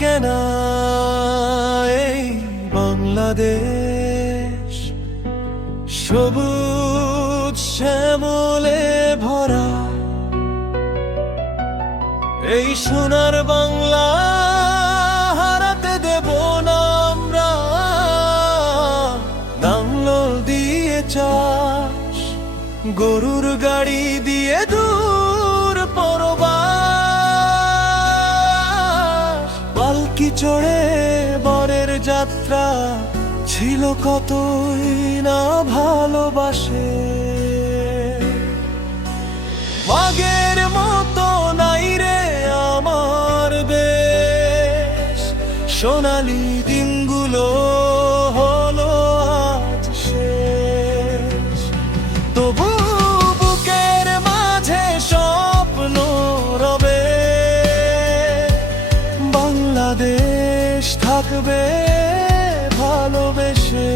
কেনা এই বাংলাদেশ, সবুজ শ্যামলে ভরা এই সোনার বাংলা হারাতে দেব না আমরা। নাঙ্গল দিয়ে চাষ, গরুর গাড়ি দিয়ে দূর পরবাস, পালকি চড়ে বরের যাত্রা ছিল কতই না ভালোবাসে। আগের মতো নাই রে আমার দেশ, সোনালি দিনগুলো হলো আজ শেষ। তবু বুকের মাঝে স্বপ্ন রবে, বাংলাদেশ থাকবে ভালোবেসে।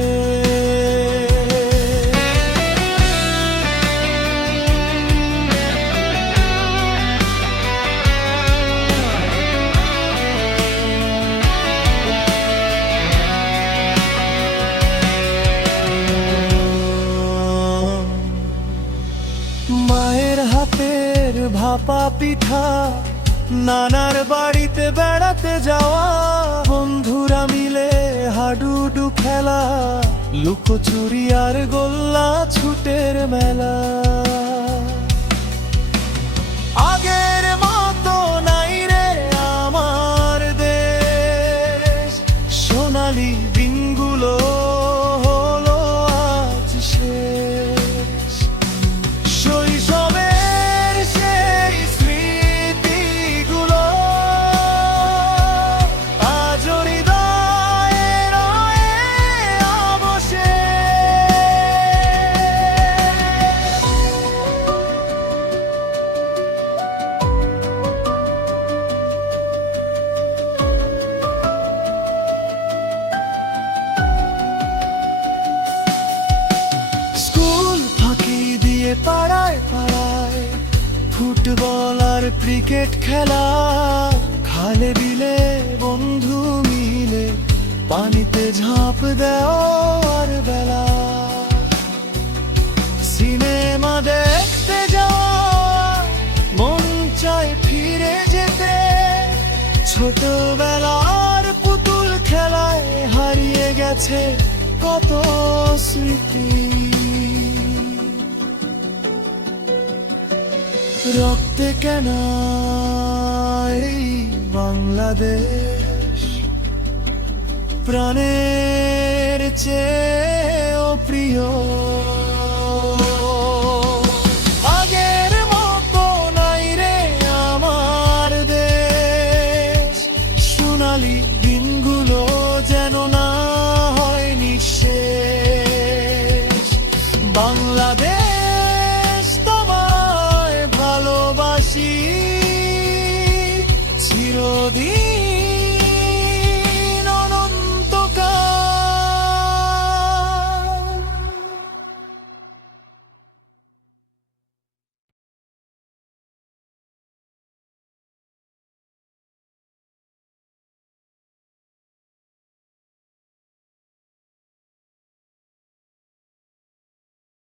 মায়ের হাতের ভাপা পিঠা, নানার বাড়িতে বেড়াতে যাওয়া, বন্ধুরা মিলে হাডুডু খেলা, লুকোচুরি আর গোল্লা ছুটের মেলা। আগের মতো নাই রে আমার দেশ, সোনালি দিনগুলো হলো আজ শেষ। শৈশবের সেই স্মৃতিগুলো আজ হৃদয়ে রয়ে অবশেষ। স্কুল ফাঁকি দিয়ে পাড়ায় পাড়ায় ফুটবল আর ক্রিকেট খেলা, খালে বিলে বন্ধু মিলে পানিতে ঝাঁপ দেওয়ার বেলা, সিনেমা দেখতে যাওয়া মন চায় ফিরে যেতে, ছোটবেলার পুতুল খেলায় হারিয়ে গেছে কত স্মৃতি। রক্তে কেনা এই বাংলাদেশ, প্রাণের চেয়েও প্রিয়। আগের মতো নাই রে আমার দেশ, সোনালি